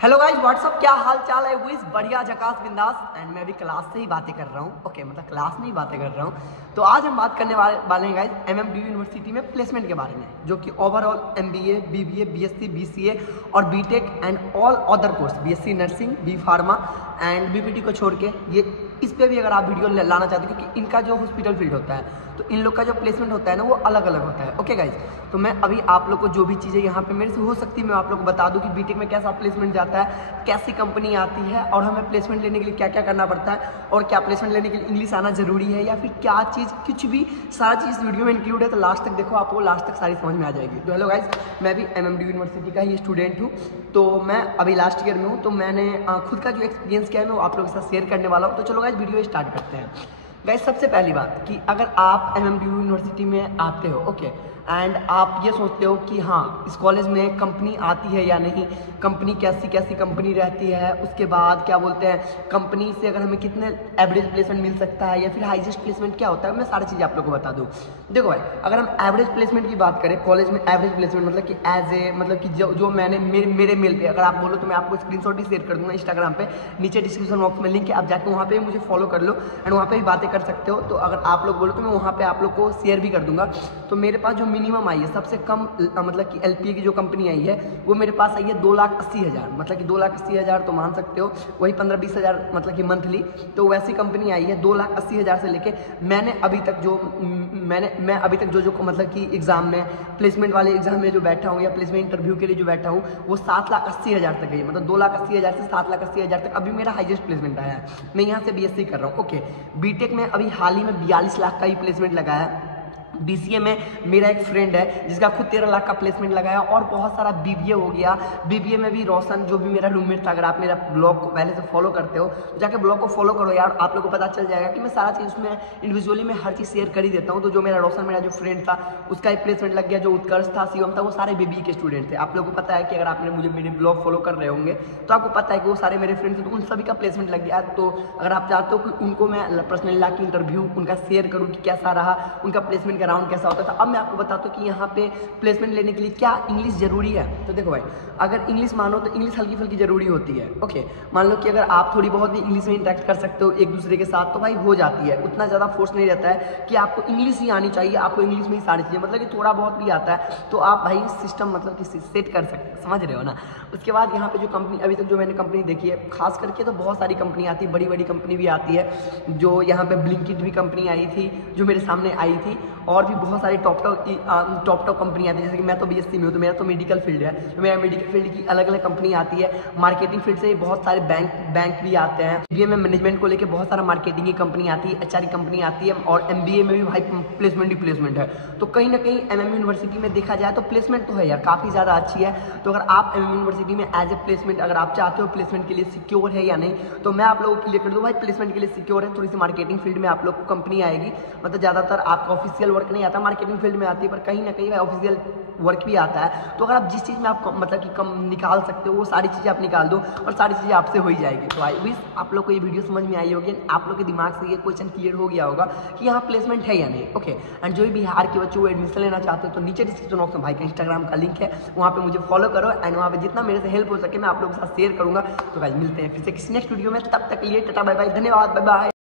Hello guys what's up, क्या हाल चाल है। वो इस बढ़िया झकास बिंदास एंड मैं भी क्लास से ही बातें कर रहा हूँ। ओके मतलब क्लास में ही बातें कर रहा हूँ। तो आज हम बात करने वाले हैं गाइस एमएमडीयू यूनिवर्सिटी में प्लेसमेंट के बारे में, जो कि overall MBA, BBA, BSc, BCA और BTech and all other course, BSc nursing, B pharma and BPT को छोड़ के ये इस पर भी अगर आप वीडियो लाना चाहते हो, क्योंकि इनका जो हॉस्पिटल फील्ड होता है तो इन लोग का जो प्लेसमेंट होता है ना वो अलग अलग होता है। ओके गाइज, तो मैं अभी आप लोग को जो भी चीज़ें यहाँ पे मेरे से हो सकती है मैं आप लोग को बता दूँ कि बीटेक में कैसा प्लेसमेंट जाता है, कैसी कंपनी आती है और हमें प्लेसमेंट लेने के लिए क्या क्या करना पड़ता है, और क्या प्लेसमेंट लेने के लिए इंग्लिश आना जरूरी है या फिर क्या चीज़, कुछ भी सारा चीज़ वीडियो में इंक्लूड है। तो लास्ट तक देखो, आपको लास्ट तक सारी समझ में आ जाएगी। तो हेलो गाइज, मैं भी एमएमडीयू यूनिवर्सिटी का ही स्टूडेंट हूँ। तो मैं अभी लास्ट ईयर में हूँ। तो मैंने खुद का जो एक्सपीरियंस किया है मैं आप लोगों के साथ शेयर करने वाला हूँ। तो चलो गाइज वीडियो स्टार्ट करते हैं। गाइस सबसे पहली बात कि अगर आप एमएमडीयू यूनिवर्सिटी में आते हो, ओके, एंड आप ये सोचते हो कि हाँ इस कॉलेज में कंपनी आती है या नहीं, कंपनी कैसी कैसी कंपनी रहती है, उसके बाद क्या बोलते हैं कंपनी से अगर हमें कितने एवरेज प्लेसमेंट मिल सकता है या फिर हाईएस्ट प्लेसमेंट क्या होता है, मैं सारी चीज़ आप लोगों को बता दूँ। देखो भाई, अगर हम एवरेज प्लेसमेंट की बात करें कॉलेज में, एवरेज प्लेसमेंट मतलब कि एज ए मतलब कि जो मैंने मेरे मेल पे अगर आप बोलो तो मैं आपको स्क्रीनशॉट भी शेयर कर दूंगा इंस्टाग्राम पे, नीचे डिस्क्रिप्शन बॉक्स में लिंक है, आप जाकर वहाँ पे मुझे फॉलो कर लो एंड वहाँ पे भी बातें कर सकते हो। तो अगर आप लोग बोलो तो मैं वहाँ पे आप लोग को शेयर भी कर दूंगा। तो मेरे पास जो मिनिमम आई है सबसे कम मतलब कि एलपीए की जो कंपनी आई है वो मेरे पास आई है 2,80,000, मतलब कि 2,80,000 तो मान सकते हो वही 15-20 हज़ार मतलब कि मंथली। तो वैसी कंपनी आई है 2,80,000 से लेके मैं अभी तक जो मतलब कि एग्जाम में, प्लेसमेंट वाले एग्जाम में जो बैठा हूँ या प्लेसमेंट इंटरव्यू के लिए जो बैठा हूँ वो 7,80,000 तक गई, मतलब 2,80,000 से 7,80,000 तक अभी मेरा हाईएस्ट प्लेसमेंट आया है। मैं यहाँ से बीएससी कर रहा हूँ। ओके, बीटेक में अभी हाल ही में 42 लाख का ही प्लेसमेंट लगाया है। बीसीए में मेरा एक फ्रेंड है जिसका खुद 13 लाख का प्लेसमेंट लगाया, और बहुत सारा बीबीए हो गया। बीबीए में भी रोशन जो भी मेरा रूममेट था, अगर आप मेरा ब्लॉग को पहले से फॉलो करते हो तो जाके ब्लॉग को फॉलो करो यार, आप लोगों को पता चल जाएगा कि मैं सारा चीज़ उसमें इंडिविजुअली में हर चीज़ शेयर कर ही देता हूँ। तो जो मेरा रोशन, मेरा जो फ्रेंड था उसका ही प्लेसमेंट लग गया, जो उत्कर्ष था, शिवम था, वो सारे बीबीए के स्टूडेंट थे। आप लोगों को पता है कि अगर आपने मुझे मेरे ब्लॉग फॉलो कर रहे होंगे तो आपको पता है कि वो सारे मेरे फ्रेंड्स थे, तो उन सभी का प्लेसमेंट लग गया। तो अगर आप चाहते हो कि उनको मैं पर्सनली ला के इंटरव्यू उनका शेयर करूँ कि कैसा रहा, उनका प्लेसमेंट का राउंड कैसा होता था, अब मैं आपको बताता हूँ कि यहाँ पे प्लेसमेंट लेने के लिए क्या इंग्लिश जरूरी है। तो देखो भाई, अगर इंग्लिश मानो तो इंग्लिश हल्की फुल्की जरूरी होती है। ओके, मान लो कि अगर आप थोड़ी बहुत भी इंग्लिश में इंटरेक्ट कर सकते हो एक दूसरे के साथ तो भाई हो जाती है, उतना ज़्यादा फोर्स नहीं रहता है कि आपको इंग्लिश ही आनी चाहिए, आपको इंग्लिश में ही सारी चीज़ें, मतलब कि थोड़ा बहुत भी आता है तो आप भाई सिस्टम मतलब कि सेट कर सकते, समझ रहे हो ना। उसके बाद यहाँ पे जो कंपनी अभी तक जो मैंने कंपनी देखी है, खास करके तो बहुत सारी कंपनी आती है, बड़ी बड़ी कंपनी भी आती है। जो यहाँ पे ब्लिंकिट भी कंपनी आई थी जो मेरे सामने आई थी, और भी बहुत सारी टॉप टॉप कंपनी आती है। जैसे कि मैं तो बीएससी में हूँ तो मेरा तो मेडिकल फील्ड है, तो मेरा मेडिकल फील्ड की अलग अलग कंपनी आती है। मार्केटिंग फील्ड से बहुत सारे बैंक भी आते हैं। बीए में मैनेजमेंट को लेकर बहुत सारा मार्केटिंग की कंपनी आती है, एचआर की कंपनी आती है, और एमबीए में भी भाई प्लेसमेंट ही प्लेसमेंट है। तो कहीं ना कहीं एमएम यूनिवर्सिटी में देखा जाए तो प्लेसमेंट तो है यार, काफ़ी ज़्यादा अच्छी है। तो अगर आप एमएम यूनिवर्सिटी में एज ए प्लेसमेंट अगर आप चाहते हो प्लेसमेंट के लिए सिक्योर है या नहीं, तो मैं आप लोगों को क्लियर कर दूँ भाई, प्लेसमेंट के लिए सिक्योर है। थोड़ी सी मार्केटिंग फील्ड में आप लोग को कंपनी आएगी, मतलब ज़्यादातर आपका ऑफिशियल वर्क नहीं आता, मार्केटिंग फील्ड में आती है, पर कहीं ना कहीं ऑफिशियल वर्क भी आता है। तो अगर आप जिस चीज़ में आप मतलब कि कम निकाल सकते हो वो सारी चीज़ें आप निकाल दो और सारी चीज़ें आपसे हो ही जाएगी। तो आई विश आप लोग को ये वीडियो समझ में आई होगी, आप लोग के दिमाग से ये क्वेश्चन क्लियर हो गया होगा कि यहाँ प्लेसमेंट है या नहीं। ओके, एंड जो भी बिहार के बच्चों को एडमिशन लेना चाहते हो तो नीचे डिस्क्रिप्शन बॉक्स में भाई का इंस्टाग्राम का लिंक है, वहाँ पे मुझे फॉलो करो एंड वहाँ पे जितना मेरे से हेल्प हो सके मैं आप लोगों के साथ शेयर करूँगा। तो भाई मिलते हैं फिर से किसी नेक्स्ट वीडियो में, तब तक के लिए टाटा बाय बाय, धन्यवाद, बाय बाय।